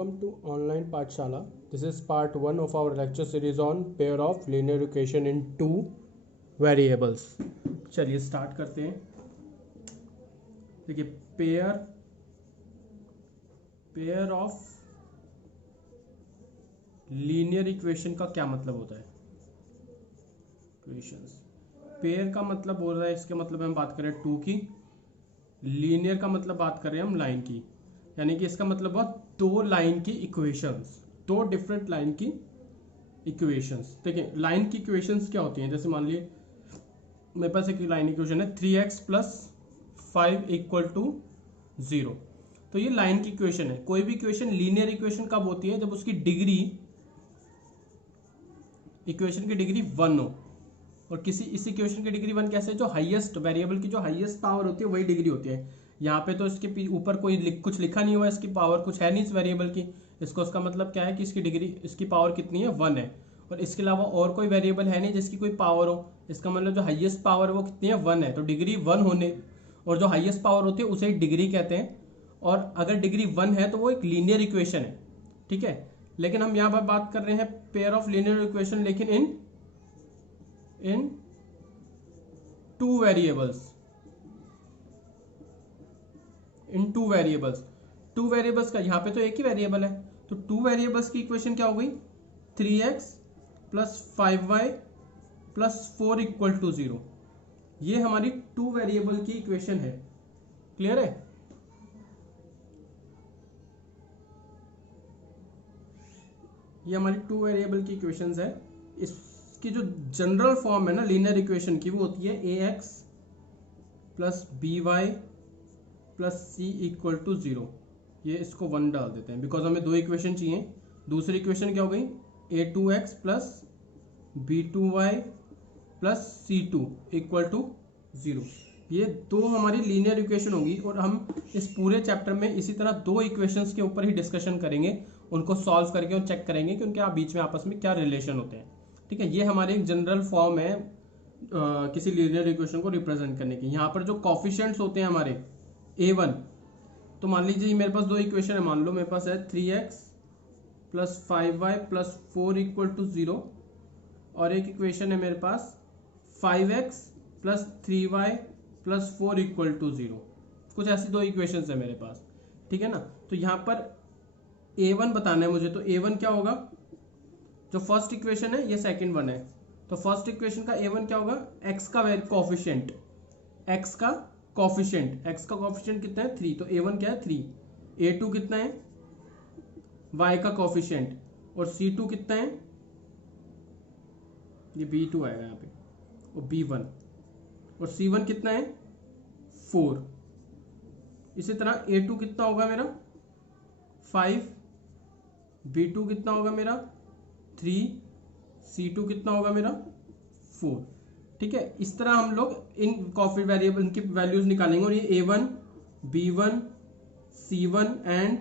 Welcome to online Pathshala. This is part 1 of our lecture series on pair of linear equation in two variables. चलिए start करते हैं. देखिए pair of linear equation का क्या मतलब होता है. इक्वेशंस पेयर का मतलब हो रहा है, इसके मतलब हम बात करें टू की. लीनियर का मतलब बात करें हम लाइन की, यानी कि इसका मतलब हुआ दो लाइन की इक्वेशंस, दो डिफरेंट लाइन की इक्वेशंस. देखिए लाइन की इक्वेशंस क्या होती हैं. जैसे मान लीजिए मेरे पास एक लाइन इक्वेशन है 3x + 5 = 0. तो ये लाइन की इक्वेशन है. कोई भी इक्वेशन लीनियर इक्वेशन कब होती है, जब उसकी डिग्री, इक्वेशन की डिग्री 1 हो. और इस इक्वेशन की डिग्री 1 कैसे, जो हाईएस्ट वेरिएबल की जो हाईएस्ट पावर होती है वही डिग्री होती है. यहाँ पे तो इसके ऊपर कोई कुछ लिखा नहीं हुआ, इसकी पावर कुछ है नहीं इस वेरिएबल की. इसका मतलब क्या है कि इसकी डिग्री, इसकी पावर कितनी है, 1 है. और इसके अलावा और कोई वेरिएबल है नहीं जिसकी कोई पावर हो. इसका मतलब जो हाईएस्ट पावर है वो कितनी है, 1 है. तो डिग्री 1 होने, और जो हाईएस्ट पावर होती है उसे डिग्री कहते हैं. और अगर डिग्री 1 है तो वो एक लीनियर इक्वेशन है. ठीक है. लेकिन हम यहाँ पर बात कर रहे हैं पेयर ऑफ लीनियर इक्वेशन, लेकिन इन टू वेरिएबल्स. इन टू वेरिएबल्स का यहाँ पे तो एक ही वेरिएबल है. तो टू वेरिएबल्स की इक्वेशन क्या हो गई, 3x + 5y + 4 = 0. ये हमारी टू वेरिएबल की इक्वेशन है. क्लियर है. ये हमारी टू वेरिएबल की इक्वेशंस है. इसकी जो जनरल फॉर्म है ना लीनियर इक्वेशन की, वो होती है ax + by + c = 0. ये इसको 1 डाल देते हैं बिकॉज हमें दो इक्वेशन चाहिए. दूसरी इक्वेशन क्या हो गई, a2x + b2y + c2 = 0. ये दो हमारी लीनियर इक्वेशन होगी. और हम इस पूरे चैप्टर में इसी तरह दो इक्वेशंस के ऊपर ही डिस्कशन करेंगे, उनको सॉल्व करके और चेक करेंगे कि उनके बीच में आपस में क्या रिलेशन होते हैं. ठीक है. ये हमारी एक जनरल फॉर्म है किसी लीनियर इक्वेशन को रिप्रेजेंट करने की. यहाँ पर जो कॉफिशिएंट्स होते हैं हमारे a1, तो मान लीजिए मेरे पास दो इक्वेशन है. मान लो मेरे पास है 3x + 5y + 4 = 0, और एक इक्वेशन है मेरे पास 5x + 3y + 4 = 0. कुछ ऐसी दो इक्वेशंस है मेरे पास. ठीक है ना. तो यहाँ पर a1 बताना है मुझे. तो a1 क्या होगा, जो फर्स्ट इक्वेशन है ये सेकंड वन है. तो फर्स्ट इक्वेशन का a1 क्या होगा, x का कोफिशिएंट, x का कोफिशिएंट कितना है, 3. तो a1 क्या है, 3. a2 कितना है, y का कोफिशिएंट. और c2 कितना है, ये b2 आएगा यहाँ पे, और b1. और c1 कितना है, 4. इसी तरह a2 कितना होगा मेरा, 5. b2 कितना होगा मेरा, 3. c2 कितना होगा मेरा, 4. ठीक है. इस तरह हम लोग इन कॉफी वेरिएबल की वैल्यूज निकालेंगे. और ये a1, b1, c1 and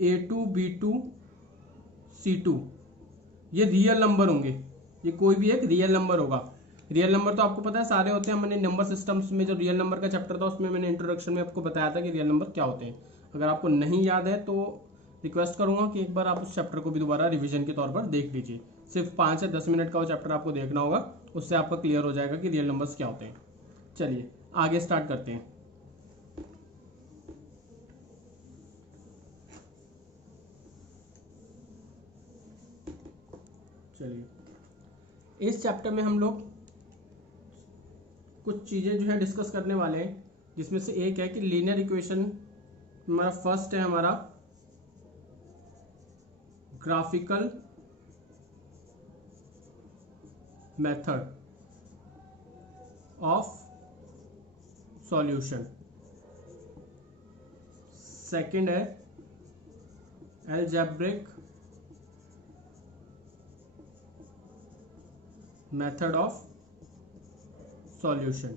a2, b2, c2 ये रियल नंबर होंगे. ये कोई भी एक रियल नंबर होगा. रियल नंबर तो आपको पता है सारे होते हैं. मैंने नंबर सिस्टम्स में जो रियल नंबर का चैप्टर था उसमें मैंने इंट्रोडक्शन में आपको बताया था कि रियल नंबर क्या होते हैं. अगर आपको नहीं याद है तो रिक्वेस्ट करूंगा कि एक बार आप उस चैप्टर को भी दोबारा रिवीजन के तौर पर देख लीजिए. सिर्फ 5 से 10 मिनट का वो चैप्टर आपको देखना होगा, उससे आपका क्लियर हो जाएगा कि रियल नंबर्स क्या होते हैं. चलिए आगे स्टार्ट करते हैं. चलिए इस चैप्टर में हम लोग कुछ चीजें जो है डिस्कस करने वाले हैं, जिसमें से एक है कि लीनियर इक्वेशन. हमारा फर्स्ट है हमारा graphical method of solution. Second है अलजेब्रिक मेथड ऑफ सॉल्यूशन.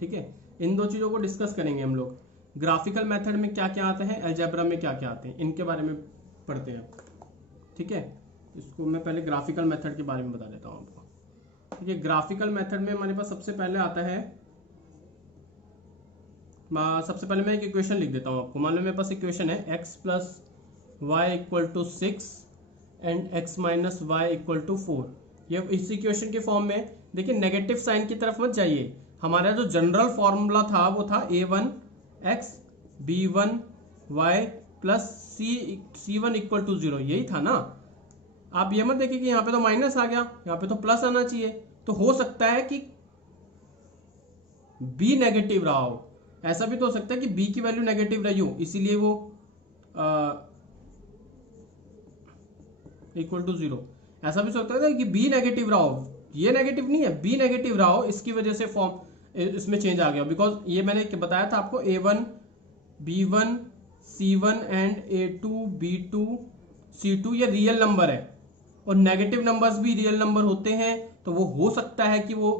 ठीक है. इन दो चीजों को डिस्कस करेंगे हम लोग. ग्राफिकल मेथड में क्या क्या आता है, अलजेब्रा में क्या क्या आते हैं, इनके बारे में पढ़ते हैं. ठीक है. इसको मैं पहले ग्राफिकल मेथड के बारे में बता देता हूं आपको. ठीक है. ग्राफिकल मेथड में हमारे पास सबसे पहले आता है, सबसे पहले मैं एक इक्वेशन लिख देता हूँ आपको. मान लो मेरे पास इक्वेशन है x + y equal to 6 and x minus y equal to 4। ये इस इक्वेशन के फॉर्म में देखिए, नेगेटिव साइन की तरफ मत जाइए। हमारा जो जनरल फॉर्मूला था वो था a1x b1y plus c1 equal to 0, यही था ना। आप ये मत देखिए कि यहाँ पे तो माइनस आ गया, यहाँ पे तो प्लस आना चाहिए। तो हो सकता है कि b नेगेटिव रहा हो, ऐसा भी तो हो सकता है कि b की वैल्यू नेगेटिव रही हो, इसीलिए वो इक्वल टू 0। ऐसा भी हो सकता है कि b नेगेटिव रहा हो, ये नेगेटिव नहीं है, b नेगेटिव रहा हो, इसकी वजह से फॉर्म इसमें चेंज आ गया। बिकॉज ये मैंने बताया था आपको a1 b1 c1 and a2 b2 c2 ये रियल नंबर है, और नेगेटिव नंबर्स भी रियल नंबर होते हैं। तो वो हो सकता है कि वो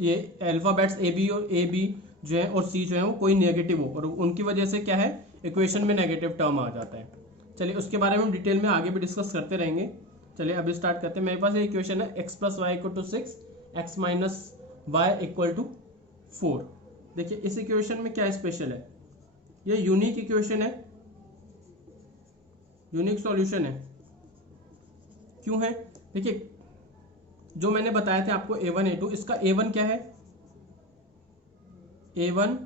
ये अल्फाबेट्स ए बी और ए बी जो है और सी जो है वो कोई नेगेटिव हो, और उनकी वजह से क्या है, इक्वेशन में नेगेटिव टर्म आ जाता है। चलिए उसके बारे में डिटेल में आगे भी डिस्कस करते रहेंगे। चलिए अभी स्टार्ट करते हैं। मेरे पास ये इक्वेशन है x plus y equal to 6, x minus y equal to 4। देखिए इस इक्वेशन में क्या स्पेशल है, ये यूनिक इक्वेशन है, यूनिक सॉल्यूशन है। क्यों है, देखिए जो मैंने बताया था आपको a1 a2, इसका a1 क्या है, a1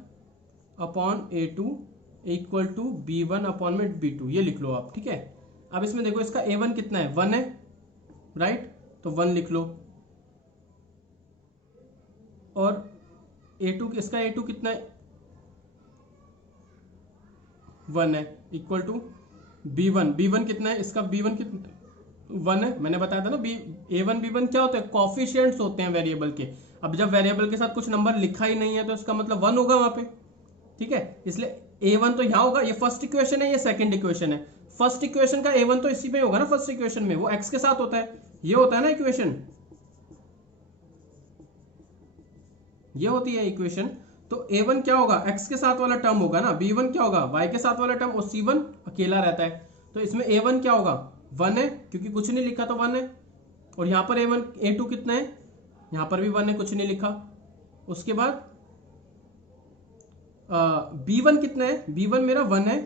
upon a2 equal to b1 upon में b2, ये लिख लो आप, ठीक है। अब इसमें देखो इसका a1 कितना है, 1 है, राइट, तो 1 लिख लो। और a2, इसका a2 कितना है, 1 है, इक्वल टू b1 कितना है, इसका b1 कितना 1 है। मैंने बताया था ना a1 b1 क्या होते हैं, कॉफिशिएंट्स होते हैं वेरिएबल के। अब जब वेरिएबल के साथ कुछ नंबर लिखा ही नहीं है तो इसका मतलब 1 होगा वहां पे, ठीक है। इसलिए a1 तो यहां होगा। ये फर्स्ट इक्वेशन है, ये सेकंड इक्वेशन है। फर्स्ट इक्वेशन का a1 तो इसी में होगा ना, फर्स्ट इक्वेशन में वो x के साथ होता है, ये होता है ना इक्वेशन, ये होती है इक्वेशन। तो a1 क्या होगा, x के साथ वाला टर्म होगा ना, b1 क्या होगा, y के साथ वाला टर्म, और c1 अकेला रहता है। तो इसमें a1 क्या होगा, 1 है, क्योंकि कुछ नहीं लिखा तो 1 है। और यहां पर a2 कितना है, यहां पर भी 1 है, कुछ नहीं लिखा। उसके बाद b1 कितना है, b1 मेरा 1 है,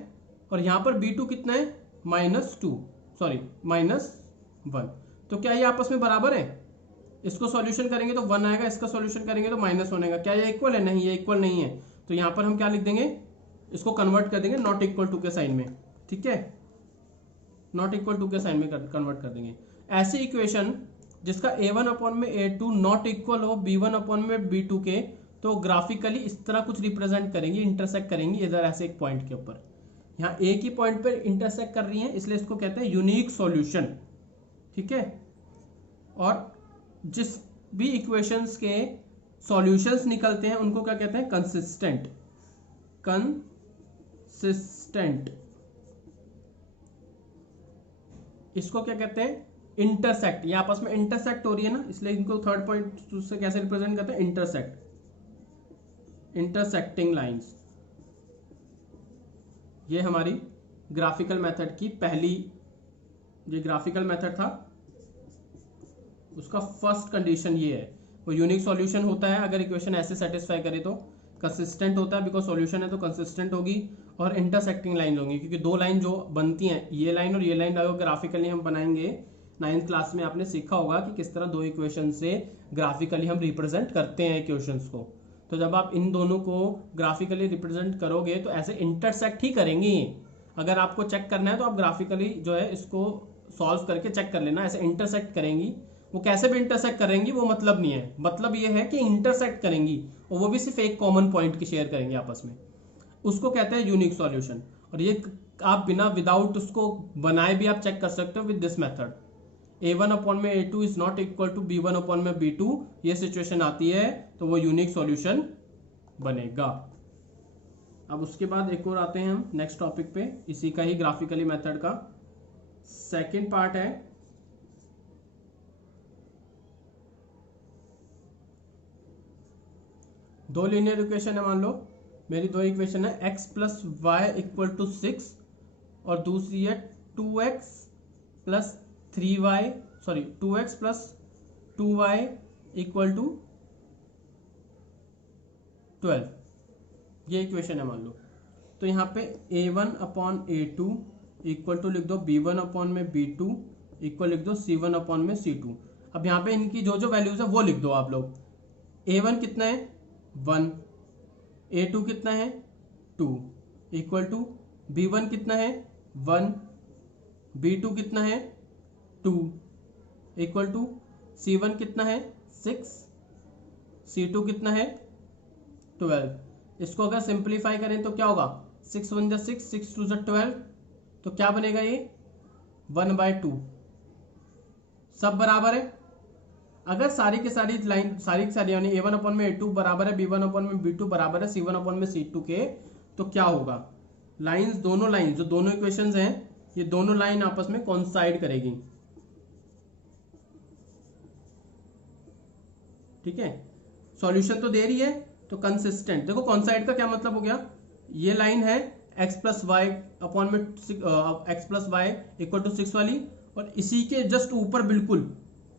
और यहां पर b2 कितना है, -2, सॉरी -1। तो क्या ये आपस में बराबर है, इसको सॉल्यूशन करेंगे तो 1 आएगा, इसका सॉल्यूशन करेंगे तो -1 आएगा। क्या ये इक्वल है, नहीं ये इक्वल नहीं है। तो यहां पर हम क्या लिख देंगे, इसको कन्वर्ट कर देंगे नॉट इक्वल टू के साइन में, ठीक है, नॉट इक्वल टू के साइन में कन्वर्ट कर देंगे। ऐसी इक्वेशन जिसका a1 अपॉन में a2 नॉट इक्वल हो b1 अपॉन में b2 के, तो ग्राफिकली इस तरह कुछ रिप्रेजेंट करेंगी, इंटरसेक्ट करेंगी इधर ऐसे एक पॉइंट के ऊपर। यहाँ एक ही पॉइंट पर इंटरसेक्ट कर रही है, इसलिए इसको कहते हैं यूनिक सॉल्यूशन, ठीक है। और जिस भी इक्वेशंस के सॉल्यूशंस निकलते हैं उनको क्या कहते हैं, कंसिस्टेंट, कंसिस्टेंट। इसको क्या कहते हैं, इंटरसेक्ट। ये आपस में इंटरसेक्ट हो रही है ना, इसलिए इनको थर्ड पॉइंट से कैसे रिप्रेजेंट करते हैं, इंटरसेक्ट, इंटरसेक्टिंग लाइंस। ये हमारी ग्राफिकल मेथड की पहली, ये ग्राफिकल मेथड था, उसका फर्स्ट कंडीशन ये है। वो यूनिक सॉल्यूशन होता है अगर इक्वेशन ऐसे सेटिस्फाई करे, तो कंसिस्टेंट होता है बिकॉज सॉल्यूशन है तो कंसिस्टेंट होगी, और इंटरसेक्टिंग लाइन होंगी, क्योंकि दो लाइन जो बनती हैं, ये लाइन और ये लाइन अगर ग्राफिकली हम बनाएंगे, 9th क्लास में आपने सीखा होगा कि किस तरह दो इक्वेशन से ग्राफिकली हम रिप्रेजेंट करते हैं इक्वेशंस को। तो जब आप इन दोनों को ग्राफिकली रिप्रेजेंट करोगे तो ऐसे इंटरसेक्ट ही करेंगी। अगर आपको चेक करना है तो आप ग्राफिकली जो है इसको सॉल्व करके चेक कर लेना, ऐसे इंटरसेक्ट करेंगी। वो कैसे भी इंटरसेक्ट करेंगी वो मतलब नहीं है, मतलब ये है कि इंटरसेक्ट करेंगी, और वो भी सिर्फ एक कॉमन पॉइंट की शेयर करेंगे आपस में, उसको कहते हैं यूनिक सॉल्यूशन। और ये आप बिना विदाउट उसको बनाए भी आप चेक कर सकते हो with this method. a1 upon में a2 is not equal to b1 upon में b2, ये सिचुएशन आती है तो वो यूनिक सॉल्यूशन बनेगा। अब उसके बाद एक और आते हैं हम नेक्स्ट टॉपिक पे, इसी का ही ग्राफिकली मेथड का सेकंड पार्ट है दो लीनियर इक्वेशन है। मान लो मेरी दो इक्वेशन है, x plus y equal to 6 और दूसरी है 2x plus 3y, sorry 2x plus 2y equal to 12, ये इक्वेशन है मान लो। तो यहाँ पे a1 upon a2 equal to लिख दो b1 अपॉन में b2 इक्वल लिख दो c1 अपॉन में c2। अब यहाँ पे इनकी जो जो वैल्यूज है वो लिख दो आप लोग। a1 कितना है 1, a2 कितना है 2 इक्वल टू b1 कितना है 1, b2 कितना है 2 इक्वल टू c1 कितना है 6, c2 कितना है 12। इसको अगर सिंप्लीफाई करें तो क्या होगा 6 1 6, 6 2 12, तो क्या बनेगा ये 1/2। सब बराबर है। अगर सारी की सारी लाइन सारी की सारी यानी a1 अपॉन में a2 बराबर है b1 अपॉन में b2 बराबर है c1 अपॉन में c2 के, तो क्या होगा लाइंस, दोनों लाइन जो दोनों इक्वेशंस हैं ये दोनों लाइन आपस में कोइंसाइड करेगी। ठीक है, सॉल्यूशन तो दे रही है तो कंसिस्टेंट। देखो कोइंसाइड का क्या मतलब हो गया, ये लाइन है x प्लस वाई अपॉन में x plus y equal to 6 वाली, और इसी के जस्ट ऊपर बिल्कुल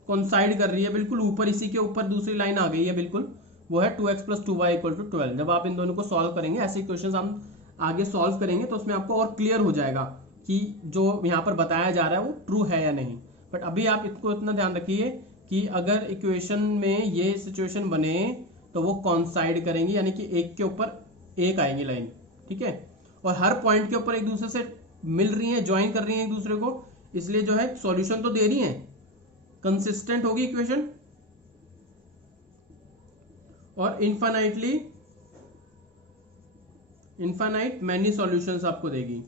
कोइंसाइड कर रही है, बिल्कुल ऊपर इसी के ऊपर दूसरी लाइन आ गई है बिल्कुल, वो है 2x plus 2y equal to 12। जब आप इन दोनों को सॉल्व करेंगे, ऐसे इक्वेशंस हम आगे सॉल्व करेंगे तो उसमें आपको और क्लियर हो जाएगा कि जो यहाँ पर बताया जा रहा है वो ट्रू है या नहीं। बट अभी आप इसको इतना ध्यान रखिए कि अगर इक्वेशन में ये सिचुएशन बने तो वो कोइंसाइड करेंगी, यानी कि एक के ऊपर एक आएगी लाइन। ठीक है, और हर पॉइंट के ऊपर एक दूसरे से मिल रही है, ज्वाइन कर रही है एक दूसरे को, इसलिए जो है सॉल्यूशन तो दे रही है, कंसिस्टेंट होगी इक्वेशन और इनफाइनाइट मैनी सॉल्यूशंस आपको देगी।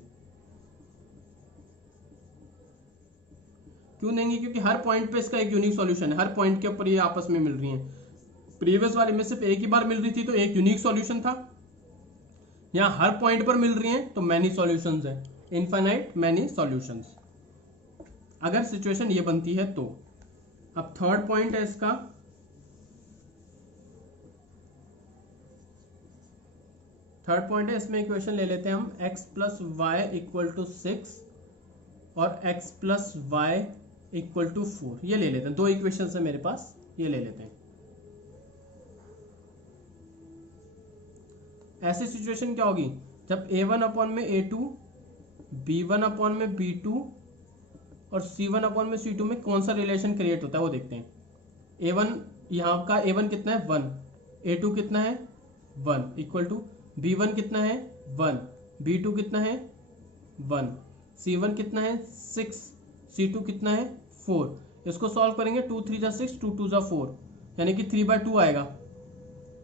क्यों देंगी, क्योंकि हर पॉइंट पे इसका एक यूनिक सॉल्यूशन है, हर पॉइंट के ऊपर ये आपस में मिल रही हैं। प्रीवियस वाले में सिर्फ एक ही बार मिल रही थी तो एक यूनिक सॉल्यूशन था, यहां हर पॉइंट पर मिल रही हैं तो मैनी सॉल्यूशंस है, इनफाइनाइट मैनी सॉल्यूशंस, अगर सिचुएशन ये बनती है तो। अब थर्ड पॉइंट है इसका, थर्ड पॉइंट है इसमें इक्वेशन ले लेते हैं हम x plus y equal to 6 और x plus y equal to 4, ये ले लेते हैं। दो इक्वेशन है मेरे पास, ये ले लेते हैं। ऐसी सिचुएशन क्या होगी जब a1 अपॉन में a2, b1 अपॉन में b2 और c1 अपॉन में c2 में कौन सा रिलेशन क्रिएट होता है वो देखते हैं। a1 यहाँ का a1 कितना है 1, a2 कितना है 1 इक्वल टू b1 कितना है 1, b2 कितना है 1, c1 कितना है 6, c2 कितना है 4। इसको सॉल्व करेंगे 2 3 जा 6, 2 2 जा 4, यानी कि 3/2 आएगा,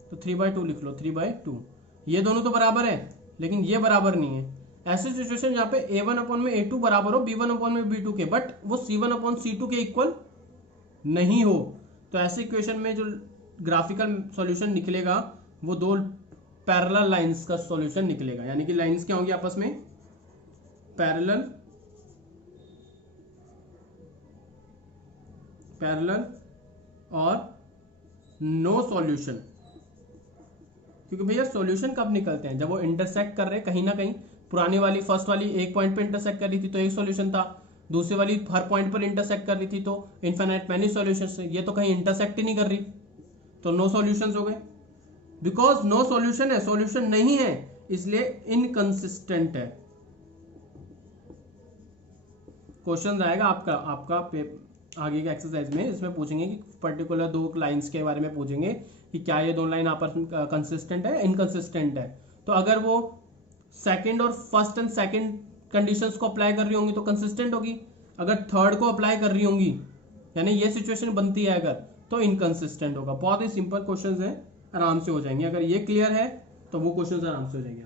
तो 3/2 लिख लो, 3/2। ये दोनों तो बराबर है लेकिन ये बराबर नहीं है। ऐसी सिचुएशन जहाँ पे a1 अपॉन में a2 बराबर हो b1 अपॉन में b2 के, बट वो c1 अपॉन c2 के इक्वल नहीं हो, तो ऐसी इक्वेशन में जो ग्राफिकल सॉल्यूशन निकलेगा वो दो पैरेलल लाइंस का सॉल्यूशन निकलेगा। यानी कि लाइंस क्या होंगी आपस में, पैरेलल और नो सॉल्यूशन। क्योंकि भैया सॉल्यूशन कब निकलते हैं, जब वो इंटरसेक्ट कर रहे हैं कहीं ना कहीं। पुरानी वाली फर्स्ट वाली एक पॉइंट पे इंटरसेक्ट कर रही थी तो एक सॉल्यूशन था, दूसरी वाली हर पॉइंट पर इंटरसेक्ट कर रही थी तो इनफाइनाइट मैनी सॉल्यूशंस। ये तो कहीं इंटरसेक्ट ही नहीं कर रही तो नो सॉल्यूशंस हो गए। बिकॉज नो सॉल्यूशन है, सॉल्यूशन नहीं है, इसलिए इनकंसिस्टेंट है। क्वेश्चन आएगा आपका आगे के एक्सरसाइज में, इसमें पूछेंगे कि पर्टिकुलर दो लाइंस के बारे में पूछेंगे कि क्या ये दो लाइन आपस में कंसिस्टेंट है, इनकंसिस्टेंट है। तो अगर वो सेकंड और फर्स्ट एंड सेकंड कंडीशंस को अप्लाई कर रही होंगी तो कंसिस्टेंट होगी, अगर थर्ड को अप्लाई कर रही होंगी यानी ये सिचुएशन बनती है अगर, तो इनकंसिस्टेंट होगा। बहुत ही सिंपल क्वेश्चन है, आराम से हो जाएंगे। अगर ये क्लियर है तो वो क्वेश्चन आराम से हो जाएंगे।